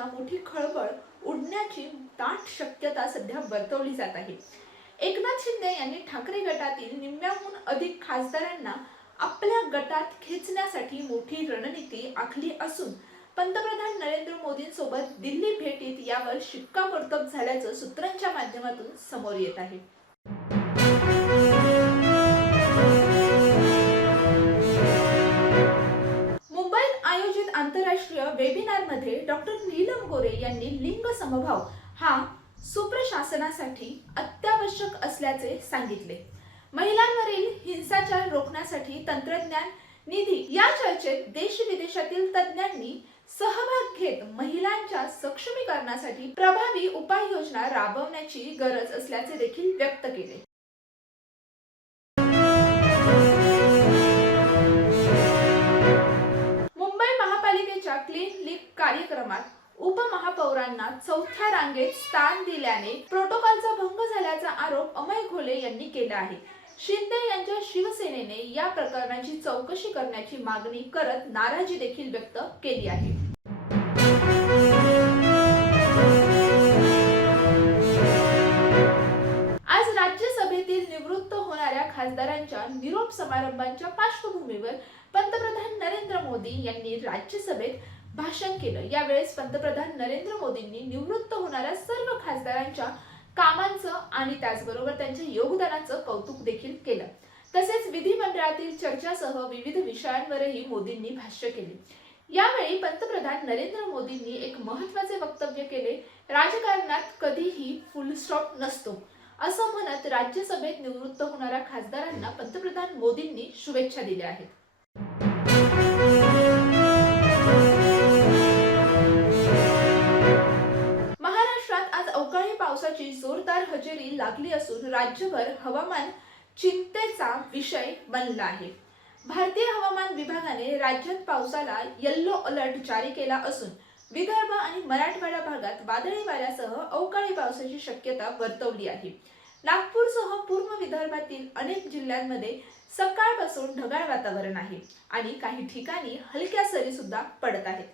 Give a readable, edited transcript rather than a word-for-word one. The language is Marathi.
पाहता मोठी खळबळ उडण्याची दाट शक्यता सध्या वर्तवली जात आहे। एकनाथ शिंदे यांनी ठाकरे गटातील निम्म्याहून अधिक खासदारांना आपल्या गटात खेचण्यासाठी मोठी रणनीती आखली असून पंतप्रधान नरेंद्र मोदींसोबत दिल्ली भेटीत यावर शिक्कामोर्तब झाल्याचं सूत्रांच्या माध्यमातून समोर येत आहे। मुंबईत आयोजित आंतरराष्ट्रीय वेबिनारमध्ये डॉक्टर नीलम गोरे यांनी लिंग समभाव हा सुप्रशासनासाठी अत्यावश्यक असल्याचे सांगितले। महिलांवरील हिंसाचार रोखण्यासाठी तंत्रज्ञान निधी या चर्चेत देश विदेशातील तज्ञांनी सहभाग घेत महिलांच्या सक्षमीकरणासाठी प्रभावी उपाययोजना राबवण्याची गरज असल्याचे देखील व्यक्त केले। मुंबई महापालिकेच्या क्लीन लीग कार्यक्रमात उपमहापौरांना चौथ्या रांगेत स्थान दिल्याने प्रोटोकॉलचा भंग झाल्याचा आरोप अमय घोले यांनी केला आहे। शिंदे यांच्या शिवसेनेने या प्रकरणाची चौकशी करण्याची मागणी करत नाराजी देखील व्यक्त केली आहे। आज राज्यसभेतील निवृत्त होणाऱ्या खासदारांच्या निरोप समारंभाच्या पार्श्वभूमीवर पंतप्रधान नरेंद्र मोदी यांनी राज्यसभेत भाषण केलं। यावेळेस पंतप्रधान नरेंद्र मोदींनी निवृत्त होणाऱ्या सर्व खासदारांच्या कामांचं आणि त्याचबरोबर त्यांच्या योगदानाचं कौतुक देखील केलं। तसेच विधिमंडळातील चर्चासह विविध विषयांवरही मोदींनी भाष्य केले। यावेळी पंतप्रधान नरेंद्र मोदींनी एक महत्त्वाचे वक्तव्य केले। राजकारणात कधीही फुल स्टॉप नसतो असं म्हणत राज्यसभेत निवृत्त होणाऱ्या खासदारांना पंतप्रधान मोदींनी शुभेच्छा दिल्या आहेत। महाराष्ट्रात आज अवकाळी पावसाची जोरदार हजेरी लागली असून राज्यभर हवामान चिंतेचा विषय बनला आहे। भारतीय हवामान विभागाने राज्यात पावसाला येलो अलर्ट जारी केला असून विदर्भ आणि मराठवाडा भागात वादळी वाऱ्यासह अवकाळी पावसाची शक्यता वर्तवली आहे। नागपूरसह पूर्व विदर्भातील अनेक जिल्ह्यांमध्ये सकाळपासून ढगाळ वातावरण आहे आणि काही ठिकाणी हलक्या सरी सुद्धा पडत आहेत।